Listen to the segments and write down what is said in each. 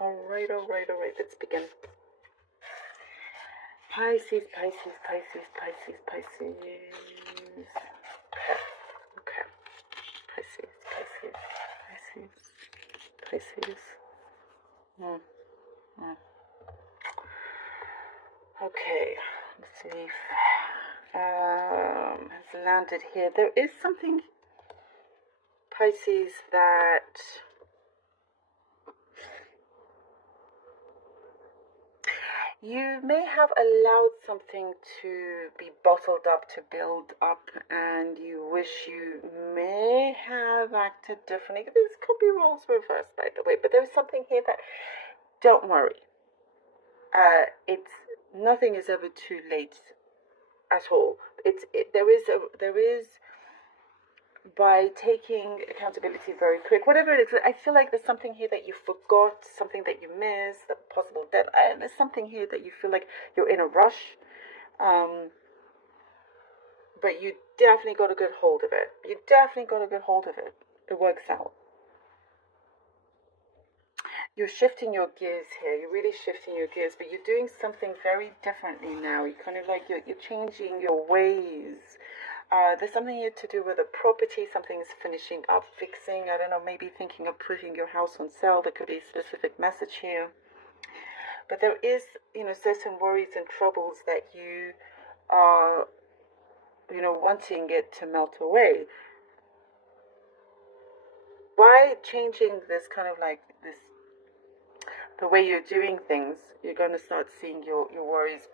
All right. Let's begin. Pisces. Okay. Pisces. Okay. Let's see. Has landed here. There is something, Pisces, that you may have allowed something to be bottled up, to build up, and you wish you may have acted differently. This could be roles reversed, by the way, but there's something here that, don't worry. It's nothing is ever too late at all. There is by taking accountability very quick, whatever it is. I feel like there's something here that you forgot, something that you missed, the possible deadline. There's something here that you feel like you're in a rush, but you definitely got a good hold of it. It works out. You're shifting your gears here. You're really shifting your gears, but you're doing something very differently now. You kind of like you're changing your ways. There's something here to do with a property. Something's finishing up, fixing. I don't know, maybe thinking of putting your house on sale. There could be a specific message here. But there is, certain worries and troubles that you are, wanting it to melt away. By changing this kind of like this, the way you're doing things, you're going to start seeing your worries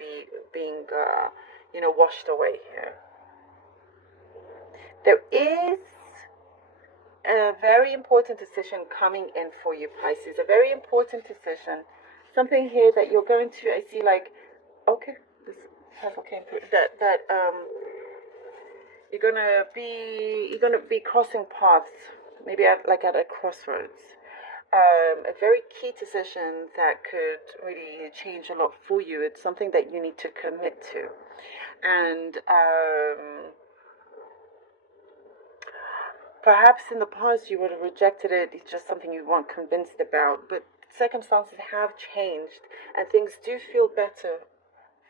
being washed away here. There is a very important decision coming in for you, Pisces. A very important decision. Something here that you're going to, I see, like, okay, this cycle came through. That you're gonna be crossing paths, maybe at a crossroads. A very key decision that could really change a lot for you. It's something that you need to commit to, and perhaps in the past you would have rejected it. It's just something you weren't convinced about, but circumstances have changed and things do feel better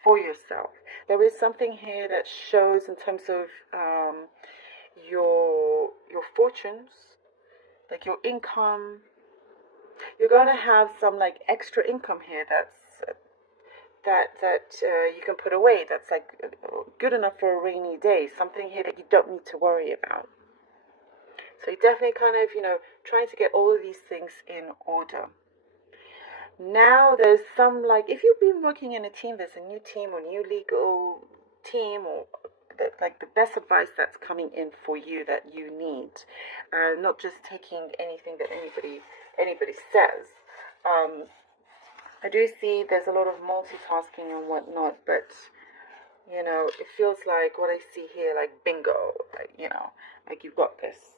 for yourself. There is something here that shows in terms of your fortunes, like your income. You're going to have some like extra income here that you can put away. That's like good enough for a rainy day. Something here that you don't need to worry about. So you're definitely kind of, trying to get all of these things in order. Now there's some, like, if you've been working in a team, there's a new team or new legal team, or like the best advice that's coming in for you that you need. Not just taking anything that anybody says. I do see there's a lot of multitasking and whatnot, but it feels like what I see here, like bingo, like you've got this.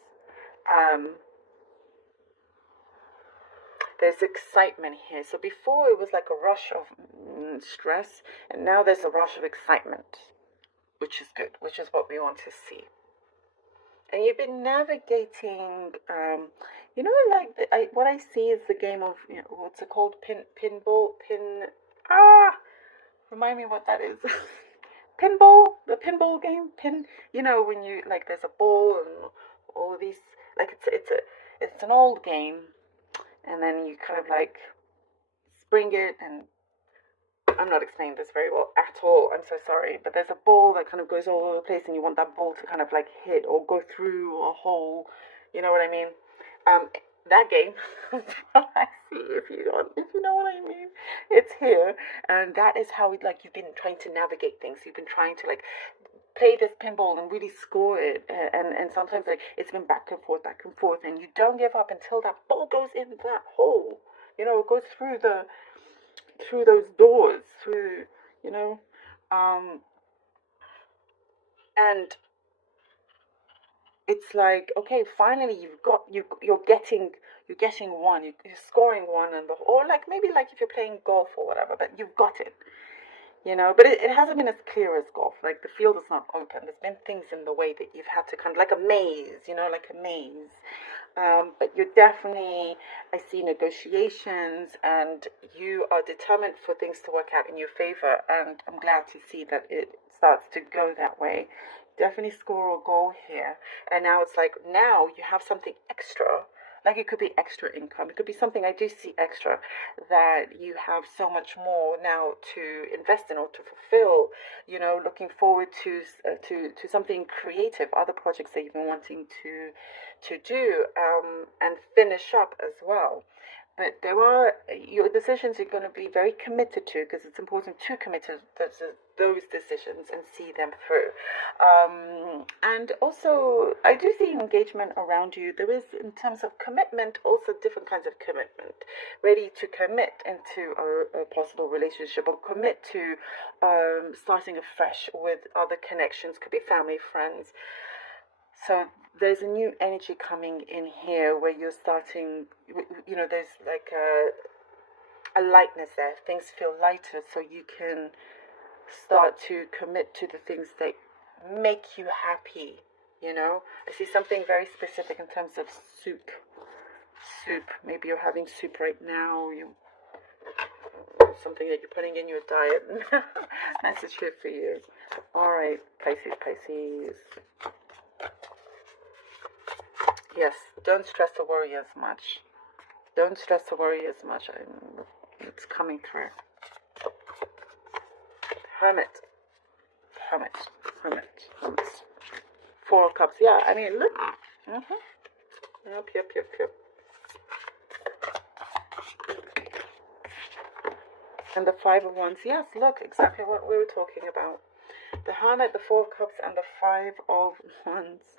There's excitement here. So before it was like a rush of stress, and now there's a rush of excitement, which is good, which is what we want to see. And you've been navigating, what I see is the game of, what's it called? Pinball? Remind me what that is. Pinball? The pinball game? When you, like, there's a ball and all of these, like, it's an old game, and then you kind of, like, spring it, and I'm not explaining this very well at all, I'm so sorry, but there's a ball that kind of goes all over the place, and you want that ball to kind of like hit or go through a hole, you know what I mean? That game, I see, if you know what I mean, it's here, and that is how you've been trying to navigate things. You've been trying to like play this pinball and really score it, and sometimes like it's been back and forth, and you don't give up until that ball goes in that hole. It goes through those doors, and it's like, okay, finally you're getting one, you're scoring one, or like maybe like if you're playing golf or whatever, but you've got it. But it hasn't been as clear as golf. Like the field is not open. There's been things in the way that you've had to kind of like a maze, like a maze. But you're definitely, I see negotiations, and you are determined for things to work out in your favor. And I'm glad to see that it starts to go that way. Definitely score a goal here. And now it's like, now you have something extra. Like it could be extra income. It could be something, I do see extra, that you have so much more now to invest in or to fulfill. Looking forward to something creative, other projects that you've been wanting to do, and finish up as well. But there are your decisions you're going to be very committed to, because it's important to commit to those decisions and see them through. And also, I do see engagement around you. There is, in terms of commitment, also different kinds of commitment. Ready to commit into a possible relationship, or commit to starting afresh with other connections. Could be family, friends. So there's a new energy coming in here where you're starting, there's like a lightness there. Things feel lighter, so you can start to commit to the things that make you happy. I see something very specific in terms of soup. Maybe you're having soup right now. Something that you're putting in your diet. Message here for you. All right, Pisces. Yes, don't stress or worry as much. It's coming through. Hermit. Four of Cups. Yeah, I mean, look. Yep. And the Five of Wands. Yes, look, exactly what we were talking about. The Hermit, the Four of Cups, and the Five of Wands.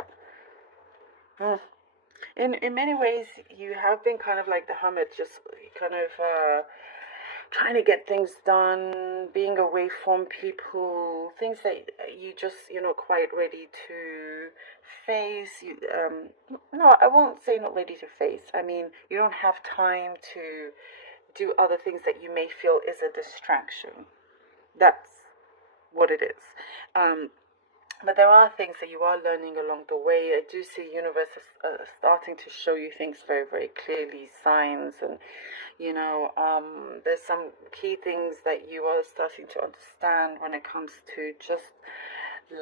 In many ways, you have been kind of like the Hermit, just kind of trying to get things done, being away from people, things that you're not quite ready to face. No, I won't say not ready to face. I mean, you don't have time to do other things that you may feel is a distraction. That's what it is. But there are things that you are learning along the way. I do see universe starting to show you things very, very clearly, signs, and there's some key things that you are starting to understand when it comes to just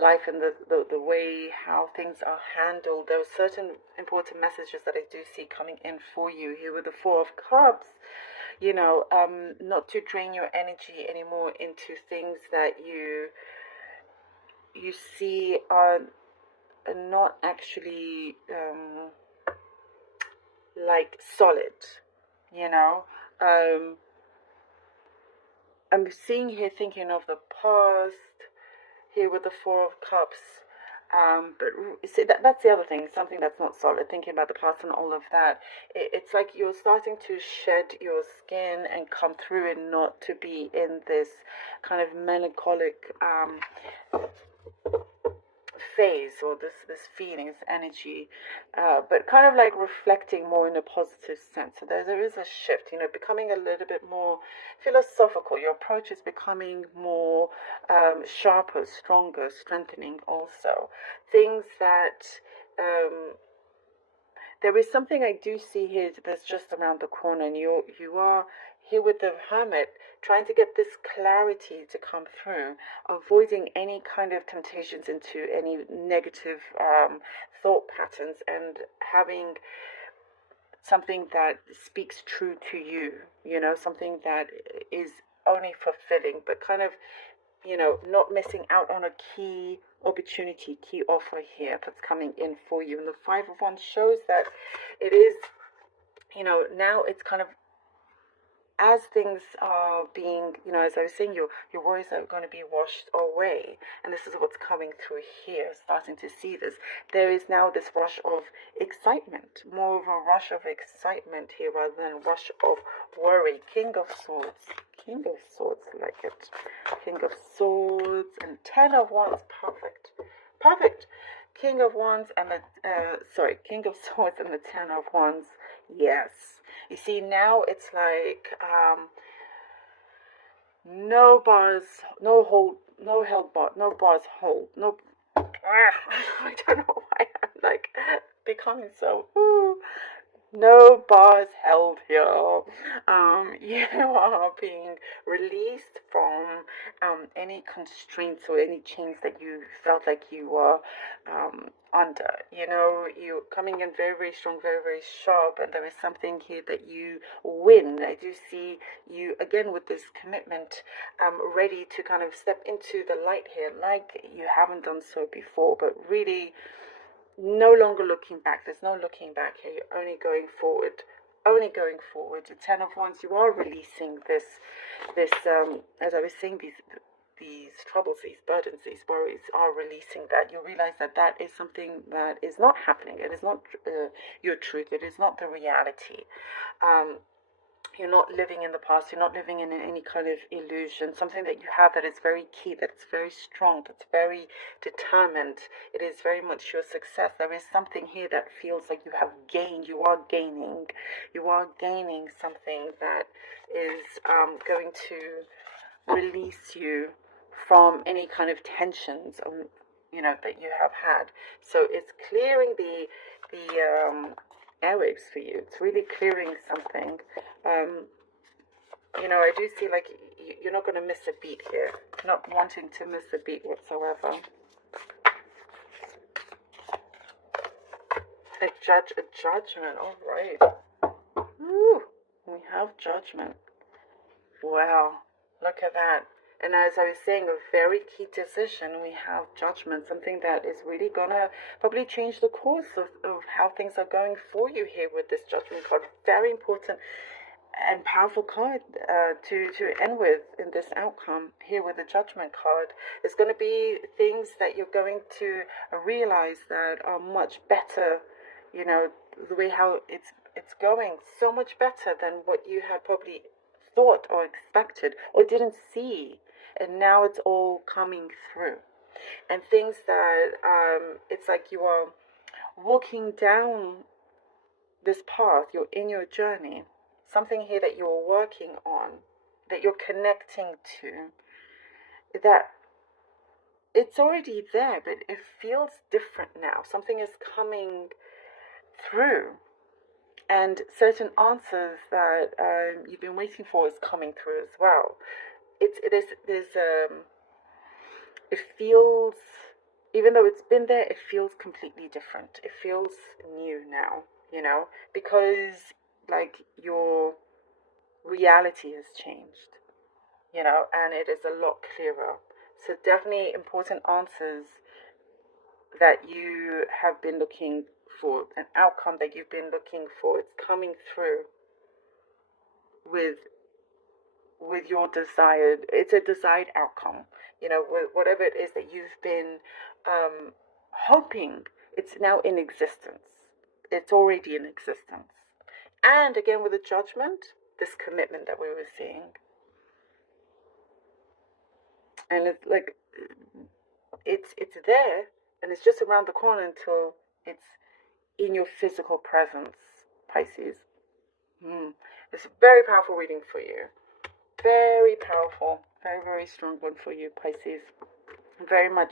life and the way how things are handled. There are certain important messages that I do see coming in for you here with the Four of Cups. Not to drain your energy anymore into things that you see are not actually like solid. I'm seeing here, thinking of the past here with the Four of Cups. But see, that's the other thing, something that's not solid, thinking about the past and all of that. It's like you're starting to shed your skin and come through, and not to be in this kind of melancholic phase, or this feeling, this energy, but kind of like reflecting more in a positive sense. So there is a shift, becoming a little bit more philosophical. Your approach is becoming more sharper, stronger, strengthening also. Things that there is something I do see here that's just around the corner, and you are here with the Hermit, trying to get this clarity to come through, avoiding any kind of temptations into any negative thought patterns, and having something that speaks true to you, something that is only fulfilling, but kind of, not missing out on a key opportunity, key offer here that's coming in for you. And the Five of Wands shows that it is, now it's kind of, as things are being, as I was saying, your worries are going to be washed away. And this is what's coming through here, starting to see this. There is now this rush of excitement, more of a rush of excitement here rather than a rush of worry. King of Swords, like it. King of Swords and Ten of Wands, perfect. King of Wands and King of Swords and the Ten of Wands. Yes. You see, now it's like no bars, no hold, no held bar, no bars hold, I don't know why I'm like becoming so No bars held here. You are being released from any constraints or any chains that you felt like you were under. You know, you're coming in very, very strong, very, very sharp, and there is something here that you win. I do see you again with this commitment, ready to kind of step into the light here, like you haven't done so before, but really no longer looking back. There's no looking back here. You're only going forward. Only going forward. The Ten of Wands. You are releasing this. As I was saying, these troubles, these burdens, these worries are releasing that. You realize that that is something that is not happening. It is not your truth. It is not the reality. You're not living in the past. You're not living in any kind of illusion. Something that you have that is very key, that's very strong, that's very determined. It is very much your success. There is something here that feels like you have gained. You are gaining. You are gaining something that is going to release you from any kind of tensions, that you have had. So it's clearing the airwaves for you. It's really clearing something. I do see like you're not going to miss a beat here. Not wanting to miss a beat whatsoever. A judgment. All right. Ooh, we have judgment. Wow, look at that. And as I was saying, a very key decision, we have judgment, something that is really going to probably change the course of how things are going for you here with this judgment card. Very important and powerful card to end with in this outcome here with the judgment card. It's going to be things that you're going to realize that are much better, the way how it's going, so much better than what you had probably thought or expected or didn't see, and now it's all coming through. And things that it's like you are walking down this path, you're in your journey, something here that you're working on, that you're connecting to, that it's already there, but it feels different now. Something is coming through, and certain answers that you've been waiting for is coming through as well. It feels, even though it's been there, it feels completely different. It feels new now, because like your reality has changed, and it is a lot clearer. So definitely important answers that you have been looking for, an outcome that you've been looking for. It's coming through with your desired, it's a desired outcome, with whatever it is that you've been hoping. It's now in existence. It's already in existence. And again, with the judgment, this commitment that we were seeing. And it's like, it's there, and it's just around the corner until it's in your physical presence, Pisces. It's a very powerful reading for you. Very powerful. Very, very strong one for you, Pisces. Very much.